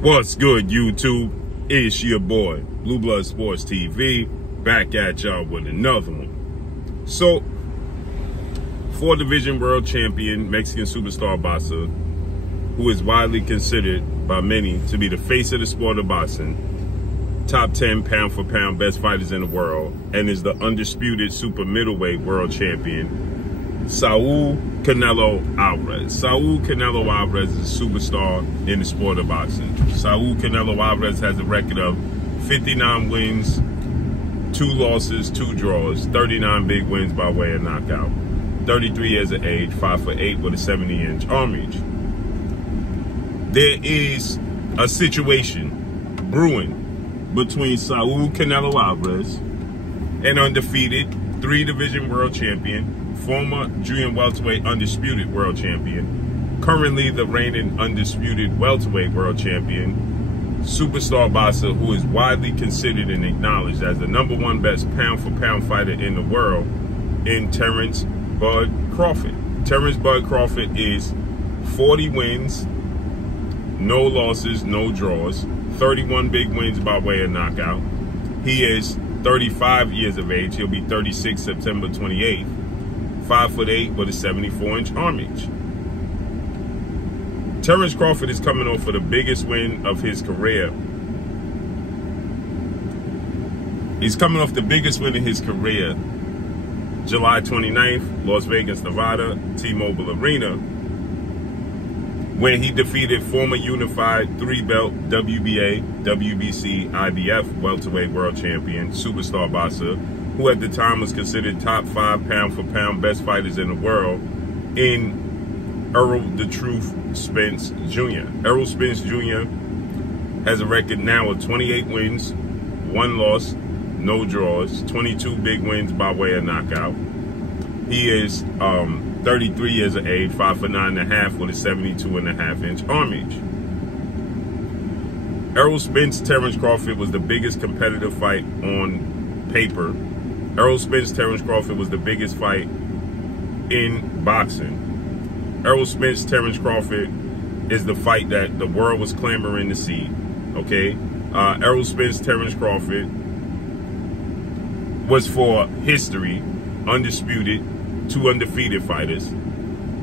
What's good, YouTube? It's your boy, Blue Blood Sports TV, back at y'all with another one. So, 4-division world champion, Mexican superstar boxer, who is widely considered by many to be the face of the sport of boxing, top 10 pound for pound best fighters in the world, and is the undisputed super middleweight world champion, Sayin Canelo Alvarez. Sayin Canelo Alvarez is a superstar in the sport of boxing. Sayin Canelo Alvarez has a record of 59 wins, 2 losses, 2 draws, 39 big wins by way of knockout. 33 years of age, 5'8" with a 70-inch arm reach. There is a situation brewing between Sayin Canelo Alvarez, an undefeated 3-division world champion, former junior welterweight undisputed world champion, currently the reigning undisputed welterweight world champion, superstar boxer who is widely considered and acknowledged as the #1 best pound for pound fighter in the world, in Terence Bud Crawford. Terence Bud Crawford is 40 wins, no losses, no draws, 31 big wins by way of knockout. He is 35 years of age. He'll be 36 September 28th. 5'8" with a 74-inch arm reach. Terence Crawford is coming off of the biggest win of his career. He's coming off the biggest win in his career, July 29th, Las Vegas, Nevada, T-Mobile Arena, when he defeated former unified 3-belt WBA, WBC, IBF welterweight world champion, superstar boxer, who at the time was considered top 5 pound for pound best fighters in the world, in Errol "The Truth" Spence Jr. Errol Spence Jr. has a record now of 28 wins, 1 loss, no draws, 22 big wins by way of knockout. He is 33 years of age, 5'9.5" with a 72.5-inch arm reach. Errol Spence Terence Crawford was the biggest competitive fight on paper. Errol Spence Terence Crawford was the biggest fight in boxing. Errol Spence Terence Crawford is the fight that the world was clamoring to see. Okay, Errol Spence Terence Crawford was for history, undisputed, 2 undefeated fighters.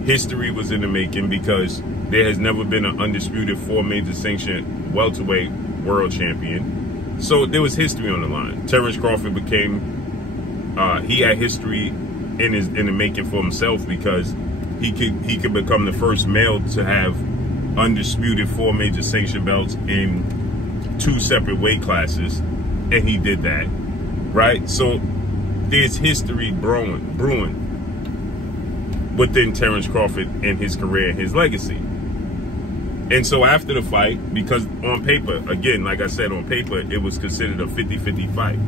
History was in the making because there has never been an undisputed 4 major sanctioned welterweight world champion. So there was history on the line. Terence Crawford became he had history in the making for himself because he could become the first male to have undisputed 4 major sanctioned belts in 2 separate weight classes, and he did that, right? So there's history brewing within Terence Crawford and his career and his legacy. And so after the fight, because on paper, again, like I said, on paper, it was considered a 50-50 fight.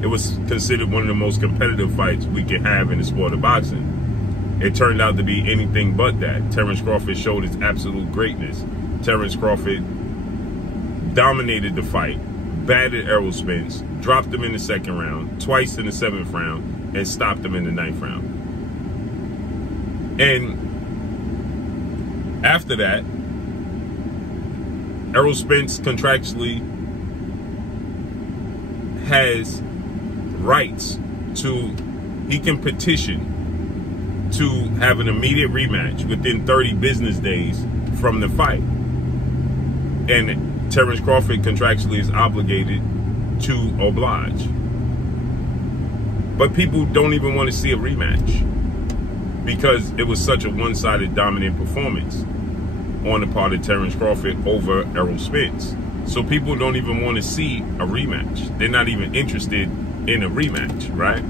It was considered one of the most competitive fights we could have in the sport of boxing. It turned out to be anything but that. Terence Crawford showed his absolute greatness. Terence Crawford dominated the fight, battered Errol Spence, dropped him in the 2nd round, twice in the 7th round, and stopped him in the 9th round. And after that, Errol Spence contractually has rights to, he can petition to have an immediate rematch within 30 business days from the fight. And Terence Crawford contractually is obligated to oblige. But people don't even want to see a rematch because it was such a one-sided dominant performance on the part of Terence Crawford over Errol Spence. So people don't even want to see a rematch. They're not even interested in a rematch, right?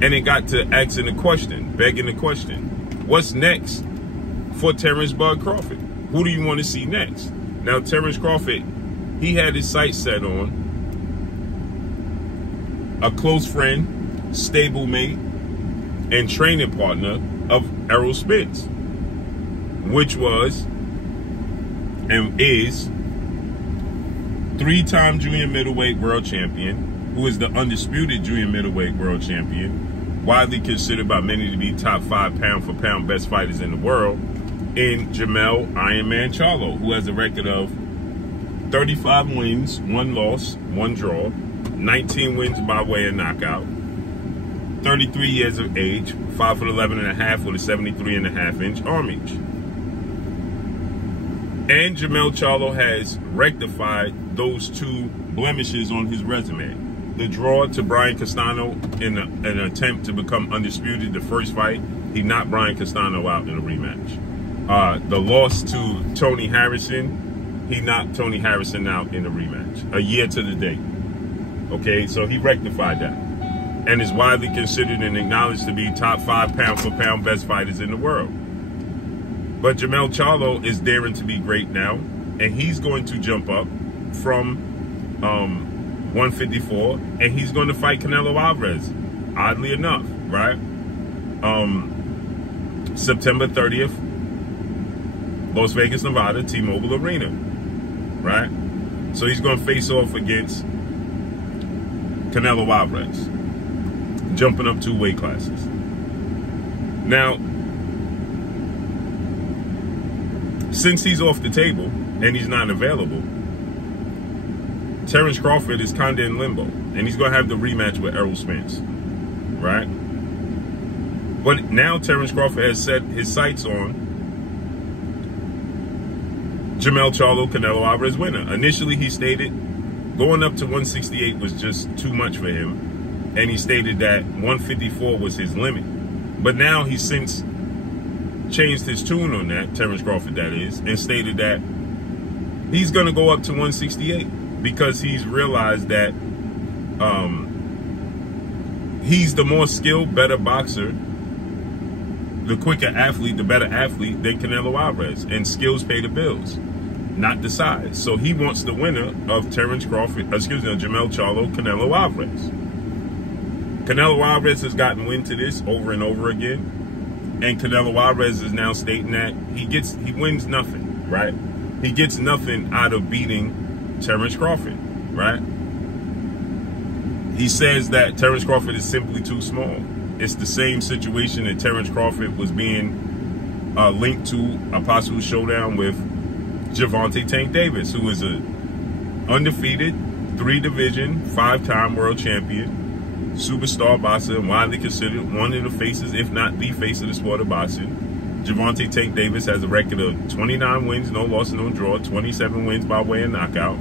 And it got to asking the question, begging the question, what's next for Terence Bud Crawford? Who do you want to see next? Now, Terence Crawford, he had his sights set on a close friend, stablemate, and training partner of Errol Spence, which was and is 3-time junior middleweight world champion, who is the undisputed junior middleweight world champion, widely considered by many to be top 5 pound for pound best fighters in the world, in Jamel Iron Man Charlo, who has a record of 35 wins, 1 loss, 1 draw, 19 wins by way of knockout, 33 years of age, 5'11.5" with a 73.5-inch arm reach. And Jermell Charlo has rectified those 2 blemishes on his resume. The draw to Brian Castano in an attempt to become undisputed, the first fight, he knocked Brian Castano out in a rematch. The loss to Tony Harrison, he knocked Tony Harrison out in a rematch, a year to the date. Okay, so he rectified that, and is widely considered and acknowledged to be top 5 pound-for-pound best fighters in the world. But Jermell Charlo is daring to be great now, and he's going to jump up from 154, and he's going to fight Canelo Alvarez, oddly enough, right? September 30th, Las Vegas, Nevada, T-Mobile Arena, right? So he's going to face off against Canelo Alvarez, jumping up 2 weight classes. Now, since he's off the table and he's not available, Terence Crawford is kind of in limbo, and he's going to have the rematch with Errol Spence, right? But now Terence Crawford has set his sights on Jermell Charlo, Canelo Alvarez winner. Initially, he stated going up to 168 was just too much for him, and he stated that 154 was his limit. But now he's since changed his tune on that, Terence Crawford that is, and stated that he's going to go up to 168. Because he's realized that he's the more skilled, better boxer, the quicker athlete, the better athlete than Canelo Alvarez. And skills pay the bills, not the size. So he wants the winner of Jermell Charlo, Canelo Alvarez. Canelo Alvarez has gotten wind to this over and over again. And Canelo Alvarez is now stating that he wins nothing, right? He gets nothing out of beating Terence Crawford, right? He says that Terence Crawford is simply too small. It's the same situation that Terence Crawford was being linked to a possible showdown with Gervonta Tank Davis, who is a undefeated 3-division, 5-time world champion, superstar boxer, and widely considered one of the faces, if not the face of the sport of boxing. Gervonta Tank Davis has a record of 29 wins, no loss, no draw, 27 wins by way of knockout.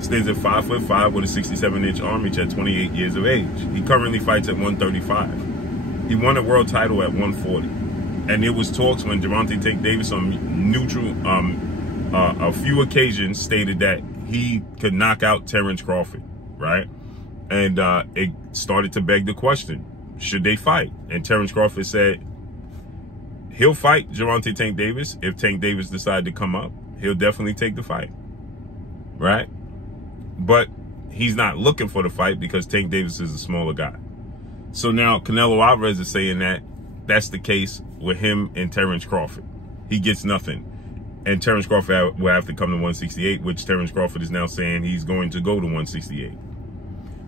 Stands at 5'5" with a 67-inch arm reach at 28 years of age. He currently fights at 135. He won a world title at 140. And there was talks when Gervonta Tank Davis on neutral, a few occasions stated that he could knock out Terence Crawford, right? And it started to beg the question, should they fight? And Terence Crawford said, he'll fight Gervonta Tank Davis. If Tank Davis decides to come up, he'll definitely take the fight, right? But he's not looking for the fight because Tank Davis is a smaller guy. So now Canelo Alvarez is saying that that's the case with him and Terence Crawford. He gets nothing. And Terence Crawford will have to come to 168, which Terence Crawford is now saying he's going to go to 168.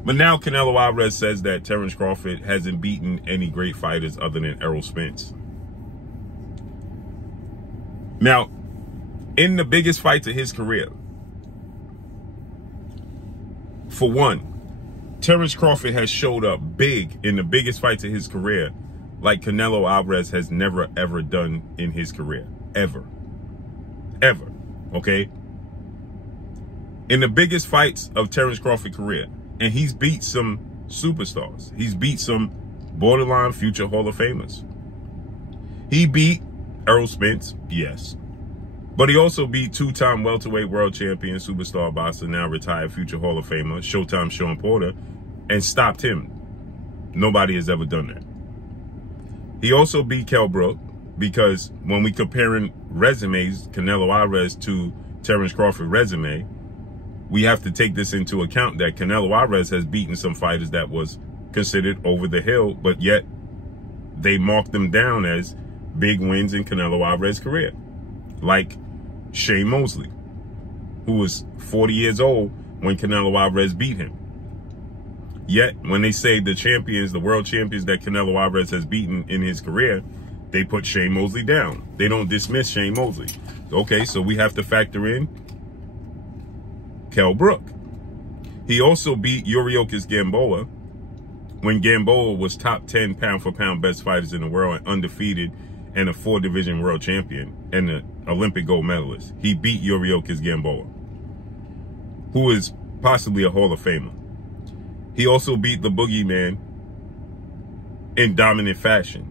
But now Canelo Alvarez says that Terence Crawford hasn't beaten any great fighters other than Errol Spence. Now, in the biggest fights of his career, for one, Terence Crawford has showed up big in the biggest fights of his career like Canelo Alvarez has never, ever done in his career. Ever. Ever. Okay? In the biggest fights of Terence Crawford's career, and he's beat some superstars. He's beat some borderline future Hall of Famers. He beat Errol Spence, yes. But he also beat 2-time welterweight world champion, superstar boxer, now retired future Hall of Famer, Showtime Sean Porter, and stopped him. Nobody has ever done that. He also beat Kell Brook, because when we comparing resumes, Canelo Alvarez to Terence Crawford resume, we have to take this into account that Canelo Alvarez has beaten some fighters that was considered over the hill, but yet they marked them down as big wins in Canelo Alvarez's career. Like Shane Mosley, who was 40 years old when Canelo Alvarez beat him. Yet, when they say the champions, the world champions that Canelo Alvarez has beaten in his career, they put Shane Mosley down. They don't dismiss Shane Mosley. Okay, so we have to factor in Kell Brook. He also beat Yuriorkis Gamboa when Gamboa was top 10 pound-for-pound best fighters in the world and undefeated and a 4-division world champion and an Olympic gold medalist. He beat Yuriorkis Gamboa, who is possibly a Hall of Famer. He also beat the Boogeyman in dominant fashion.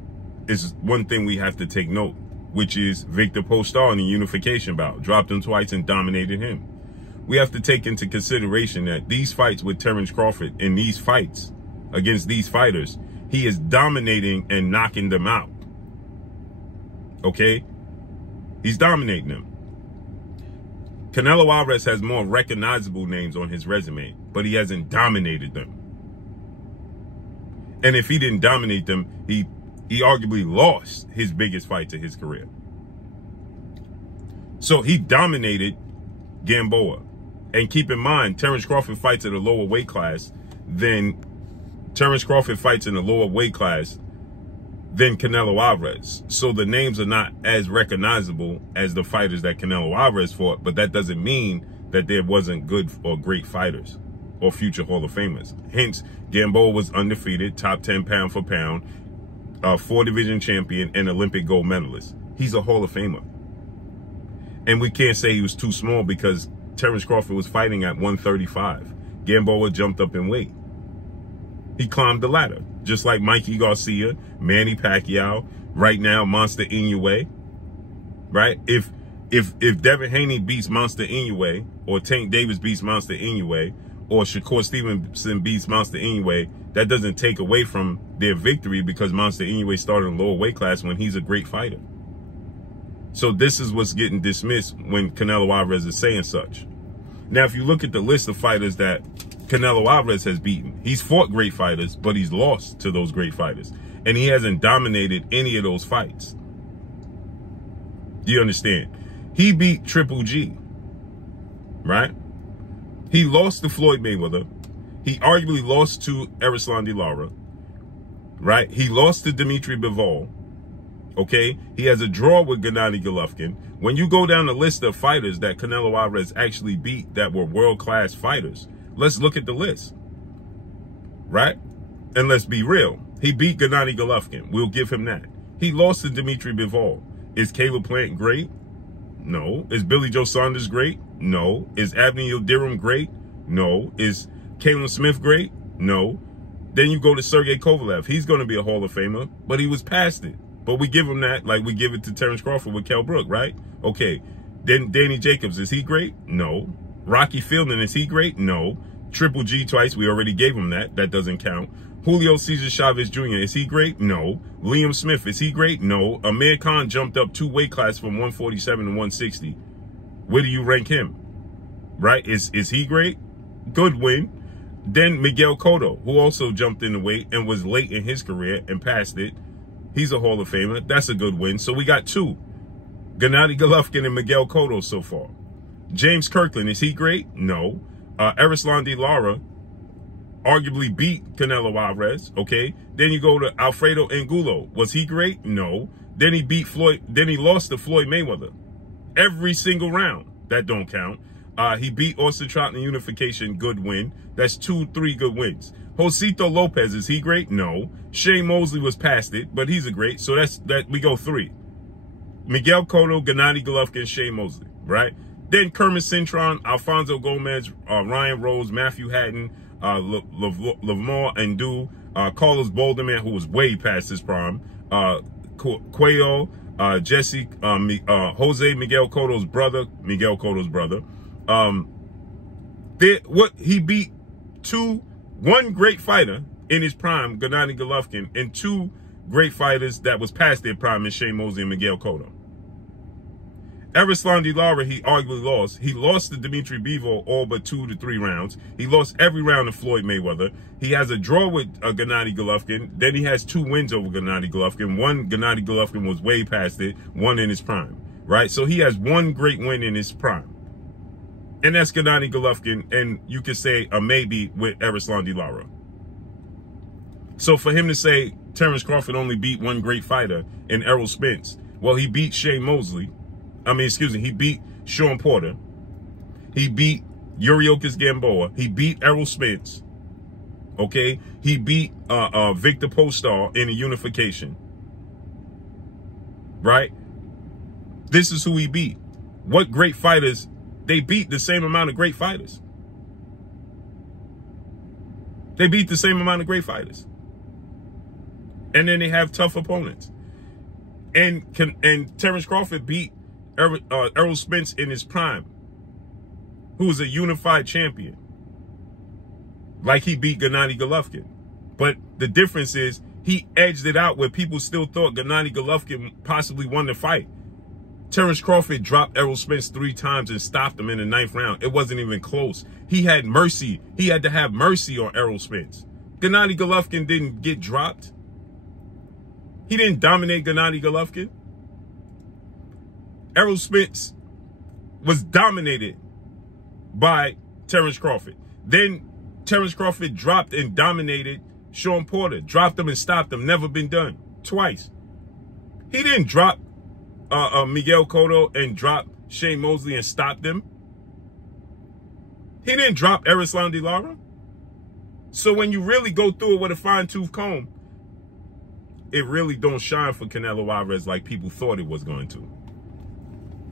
It's one thing we have to take note, which is Victor Postal in the unification bout. Dropped him twice and dominated him. We have to take into consideration that these fights with Terence Crawford, in these fights against these fighters, he is dominating and knocking them out. Okay? He's dominating them. Canelo Alvarez has more recognizable names on his resume, but he hasn't dominated them. And if he didn't dominate them, he arguably lost his biggest fight to his career. So he dominated Gamboa. And keep in mind, Terence Crawford fights at a lower weight class than Canelo Alvarez. So the names are not as recognizable as the fighters that Canelo Alvarez fought, but that doesn't mean that there wasn't good or great fighters or future Hall of Famers. Hence, Gamboa was undefeated, top 10 pound for pound, 4-division champion, and Olympic gold medalist. He's a Hall of Famer. And we can't say he was too small because Terence Crawford was fighting at 135. Gamboa jumped up in weight. He climbed the ladder, just like Mikey Garcia, Manny Pacquiao, right now Monster Inoue, right? If Devin Haney beats Monster Inoue, or Tank Davis beats Monster Inoue, or Shakur Stevenson beats Monster Inoue, that doesn't take away from their victory because Monster Inoue started in lower weight class when he's a great fighter. So this is what's getting dismissed when Canelo Alvarez is saying such. Now, if you look at the list of fighters that Canelo Alvarez has beaten, he's fought great fighters, but he's lost to those great fighters. And he hasn't dominated any of those fights. Do you understand? He beat Triple G, right? He lost to Floyd Mayweather. He arguably lost to Erislandy Lara, right? He lost to Dimitri Bivol. Okay, he has a draw with Gennady Golovkin. When you go down the list of fighters that Canelo Alvarez actually beat that were world-class fighters, let's look at the list, right? And let's be real. He beat Gennady Golovkin. We'll give him that. He lost to Dimitri Bivol. Is Caleb Plant great? No. Is Billy Joe Saunders great? No. Is Abney Yildirim great? No. Is Kalen Smith great? No. Then you go to Sergey Kovalev. He's going to be a Hall of Famer, but he was past it. But we give him that like we give it to Terence Crawford with Kell Brook, right? Okay. Then Danny Jacobs, is he great? No. Rocky Fielding, is he great? No. Triple G twice, we already gave him that. That doesn't count. Julio Cesar Chavez Jr., is he great? No. Liam Smith, is he great? No. Amir Khan jumped up 2 weight classes from 147 to 160. Where do you rank him? Right? Is he great? Good win. Then Miguel Cotto, who also jumped in the weight and was late in his career and passed it. He's a Hall of Famer. That's a good win. So we got 2. Gennady Golovkin and Miguel Cotto so far. James Kirkland, is he great? No. Erislandy Lara arguably beat Canelo Alvarez, okay? Then you go to Alfredo Angulo. Was he great? No. Then he beat Floyd. Then he lost to Floyd Mayweather. Every single round. That don't count. He beat Austin Trout in the unification. Good win. That's 3 good wins. Josito Lopez, is he great? No. Shane Mosley was past it, but he's a great. So we go 3. Miguel Cotto, Gennady Golovkin, Shane Mosley, right? Then Kermit Cintron, Alfonso Gomez, Ryan Rose, Matthew Hatton, Lavemore Ndu, Carlos Bolderman, who was way past his prime, Cuello, Jesse, Jose Miguel Cotto's brother, he beat 1 great fighter in his prime, Gennady Golovkin, and 2 great fighters that was past their prime in Shane Mosley and Miguel Cotto. Erislandy Lara, he arguably lost. He lost to Dimitri Bivol all but 2 to 3 rounds. He lost every round to Floyd Mayweather. He has a draw with Gennady Golovkin. Then he has 2 wins over Gennady Golovkin. 1, Gennady Golovkin was way past it. 1 in his prime, right? So he has 1 great win in his prime. And that's Gennady Golovkin, and you could say a maybe with Erislandy Lara. So for him to say Terence Crawford only beat 1 great fighter in Errol Spence, well, he beat Shane Mosley. He beat Sean Porter. He beat Yuriorkis Gamboa. He beat Errol Spence. Okay? He beat Victor Postal in a unification. Right? This is who he beat. What great fighters? They beat the same amount of great fighters. They beat the same amount of great fighters. And then they have tough opponents. And Terence Crawford beat Errol Spence in his prime, who was a unified champion. Like he beat Gennady Golovkin. But the difference is he edged it out where people still thought Gennady Golovkin possibly won the fight. Terence Crawford dropped Errol Spence 3 times and stopped him in the 9th round. It wasn't even close. He had mercy. He had to have mercy on Errol Spence. Gennady Golovkin didn't get dropped. He didn't dominate Gennady Golovkin. Errol Spence was dominated by Terence Crawford. Then Terence Crawford dropped and dominated Sean Porter. Dropped him and stopped him. Never been done. Twice. He didn't drop Miguel Cotto and drop Shane Mosley and stop them. He didn't drop Erislan De Lara. So when you really go through it with a fine-tooth comb, it really don't shine for Canelo Alvarez like people thought it was going to.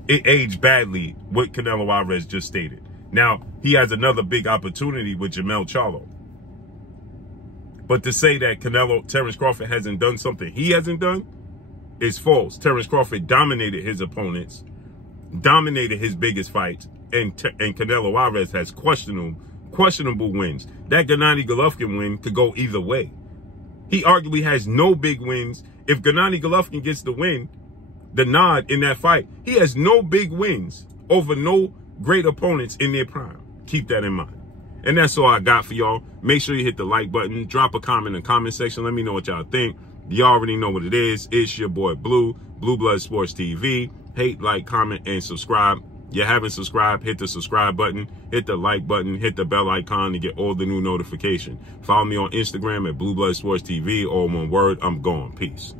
It aged badly, what Canelo Alvarez just stated. Now, he has another big opportunity with Jermell Charlo. But to say that Terence Crawford hasn't done something he hasn't done is false. Terence Crawford dominated his opponents, dominated his biggest fights, and Canelo Alvarez has questionable wins. That Gennady Golovkin win could go either way. He arguably has no big wins. If Gennady Golovkin gets the win, the nod in that fight, he has no big wins over no great opponents in their prime. Keep that in mind. And that's all I got for y'all. Make sure you hit the like button. Drop a comment in the comment section. Let me know what y'all think. You already know what it is. It's your boy Blue, Blue Blood Sports TV. Hate, like, comment, and subscribe. You haven't subscribed, hit the subscribe button, hit the like button, hit the bell icon to get all the new notifications. Follow me on Instagram at Blue Blood Sports TV, all one word. I'm gone. Peace.